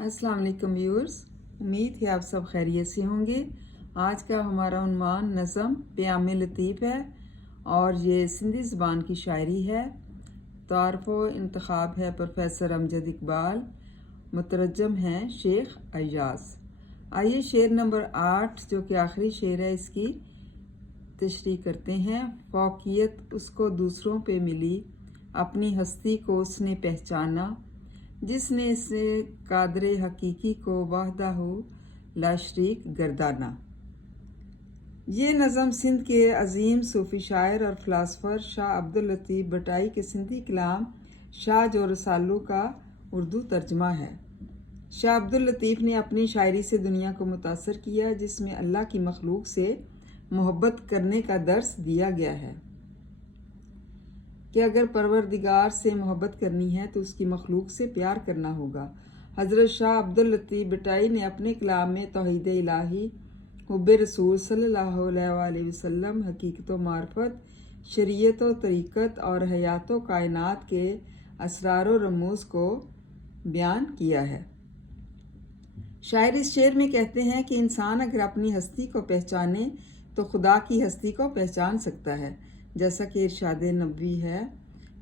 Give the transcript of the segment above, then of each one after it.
अस्सलाम वालेकुम व्यूअर्स, उम्मीद है आप सब खैरियत से होंगे। आज का हमारा उन्वान नज़म प्याम लतीफ़ है और ये सिंधी ज़बान की शायरी है। तारफ़ो इंतखाब है प्रोफेसर अमजद इकबाल, मुतरजम हैं शेख अय्याज़। आइए शेर नंबर 8 जो कि आखिरी शेर है इसकी तशरीह करते हैं। फ़ौक़ियत उसको दूसरों पे मिली, अपनी हस्ती को उसने पहचाना, जिसने इसे कादरे हकीकी को वाहदाहु ला शरीक गर्दाना। ये नज़म सिंध के अजीम सूफ़ी शायर और फ़िलासफ़र शाह अब्दुल लतीफ़ भटाई के सिंधी कलाम शाह जो रसालू का उर्दू तर्जमा है। शाह अब्दुल लतीफ़ ने अपनी शायरी से दुनिया को मुतासर किया, जिसमें अल्लाह की मखलूक से मोहब्बत करने का दर्स दिया गया है कि अगर परवरदिगार से मोहब्बत करनी है तो उसकी मखलूक से प्यार करना होगा। हज़रत शाह अब्दुल लतीफ़ भटाई ने अपने कलाम में तौहीद इलाही, हुब्बे रसूल सल्लल्लाहु अलैहि वसल्लम, हकीकत व मार्फत, शरीयत व तरीक़त और हयात व कायनात के असरार व रमूज़ को बयान किया है। शायर इस शेर में कहते हैं कि इंसान अगर अपनी हस्ती को पहचाने तो खुदा की हस्ती को पहचान सकता है। जैसा कि इरशाद नबी है,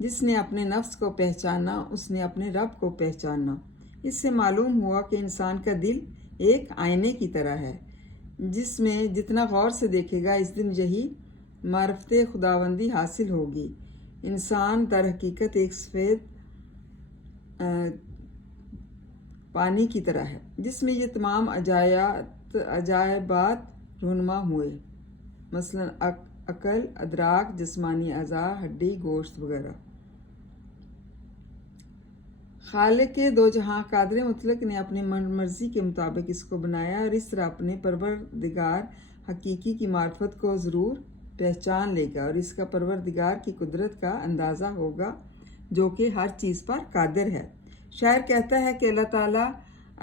जिसने अपने नफ्स को पहचाना उसने अपने रब को पहचाना। इससे मालूम हुआ कि इंसान का दिल एक आईने की तरह है, जिसमें जितना गौर से देखेगा इस दिन यही मारफत खुदाबंदी हासिल होगी। इंसान दर हकीकत एक सफ़ेद पानी की तरह है, जिसमें ये तमाम अजायबात रूनुमा हुए, मसलन अकल, अदराक, जिस्मानी अज़ा, हड्डी, गोश्त वगैरह। खालिक के दो जहाँ कादर मुतलक ने अपनी मर्जी के मुताबिक इसको बनाया और इस तरह अपने परवरदिगार हकीकी की मार्फत को ज़रूर पहचान लेगा और इसका परवरदिगार की कुदरत का अंदाज़ा होगा, जो कि हर चीज़ पर कादिर है। शायर कहता है कि अल्लाह ताला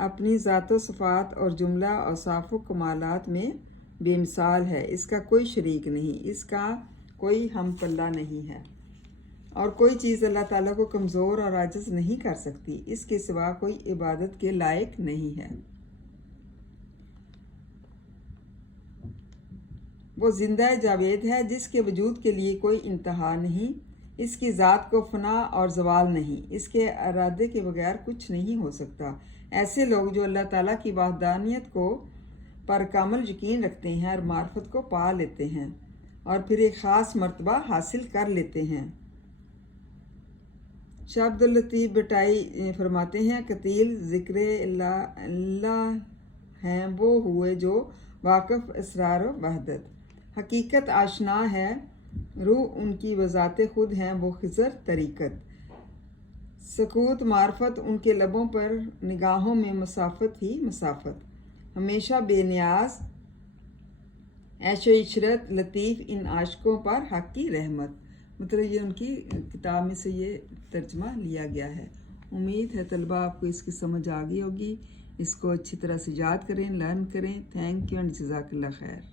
अपनी ज़ातो सिफ़ात और जुमला औसाफ़ व कमालात में बेमिसाल है। इसका कोई शरीक नहीं, इसका कोई हमपल्ला नहीं है और कोई चीज़ अल्लाह ताला को कमज़ोर और आजिज़ नहीं कर सकती। इसके सिवा कोई इबादत के लायक नहीं है। वो जिंदा जावेद है, जिसके वजूद के लिए कोई इंतहा नहीं। इसकी ज़ात को फना और जवाल नहीं, इसके इरादे के बगैर कुछ नहीं हो सकता। ऐसे लोग जो अल्लाह ताला की वहदानियत को पर कामल यकीन रखते हैं और मार्फत को पा लेते हैं और फिर एक ख़ास मर्तबा हासिल कर लेते हैं। शाह अब्दुल लतीफ़ भटाई फरमाते हैं, कतील ज़िक्र अल्लाह हैं वो हुए जो वाक़िफ़ असरार वहदत, हकीकत आशना है रूह उनकी वज़ात खुद हैं वो खिज़र तरीक़त, सकूत मार्फत उनके लबों पर, निगाहों में मसाफत ही मसाफत, हमेशा बेनियाज ऐशो इशरत, लतीफ़ इन आशिकों पर हक़ की रहमत। मतलब ये उनकी किताब में से ये तर्जमा लिया गया है। उम्मीद है तलबा आपको इसकी समझ आ गई होगी। इसको अच्छी तरह से याद करें, लर्न करें। थैंक यू एंड जज़ाकल्लाह खैर।